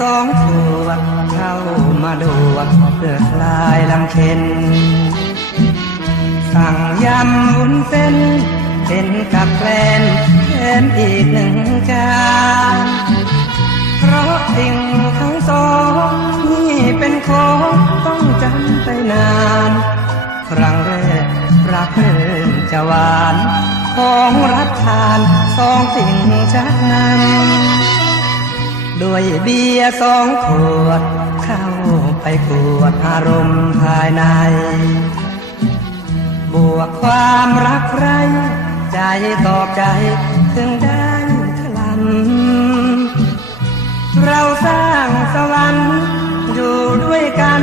สองขวเข้ามาดวกเพื่อคลายลำเค็นสั่งยำวุ้นเส้นเป็นกับแกล้มแถมอีกหนึ่งจานเพราะสิ่งทั้งสองนี่เป็นของต้องจำไปนาน ครั้งแรกรักเริ่มจะหวาน ของรับทานสองสิ่งชักนำ ด้วยเบียร์สองขวด เข้าไปกวดอารมณ์ภายใน บวกความรักใครใจต่อใจถึงได้ถลำเราสร้างสวรรค์อยู่ด้วยกัน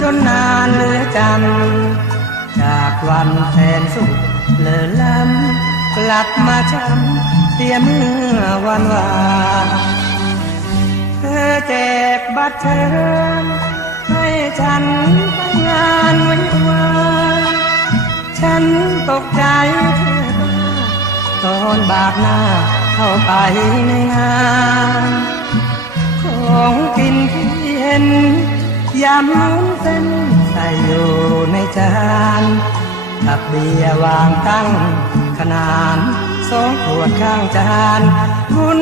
จนนานเหลือจำจากวันแสนสุขเลอล้ำกลับมาช้ำเสียเมื่อวันวาน อแจกบัตรเชิญให้ฉันไปงานวิวาฉันตกใจเธอบ้าตอนบาดหน้าเข้าไปในงานของกินที่เห็นยำมุ้นเส้นใส่อยู่ในจานกับเบียร์วางตั้งขนานสองขวดข้างจานมุ้น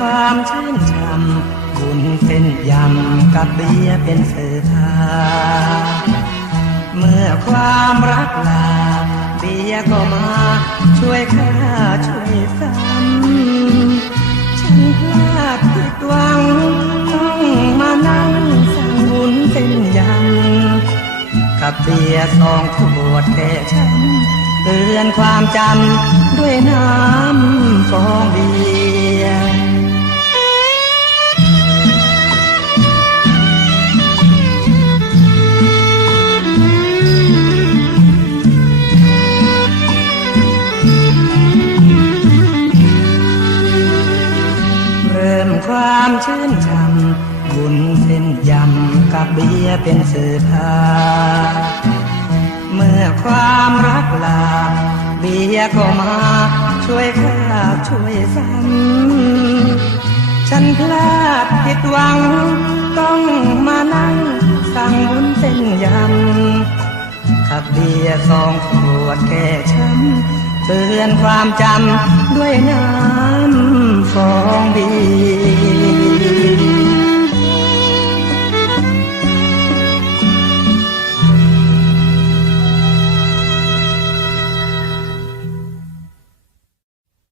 ความชื่นชมบุญเส้นยำกับเบียเป็นเสือทาเมื่อความรักลาเบียก็มา ช่วยข้าช่วยซ้ำฉันพลาดผิดหวังต้องมานั่งสั่งบุญเส้นยำกับเบียสองขวดแก่ฉันเตือนความจำด้วยน้ำฟองเบีย เริ่มความชื่นชมบุญเส้นยำกับเบียเป็นสื้อผ้าเมื่อความรักลา เบียก็มาช่วยข้าช่วยซ้ำฉันพลาดผิดหวัง ต้องมานั่งสั่งบุญเส้นยำขับเบียสองขวดแก่ช้ำ เตือนความจำด้วยน้ำฟองดี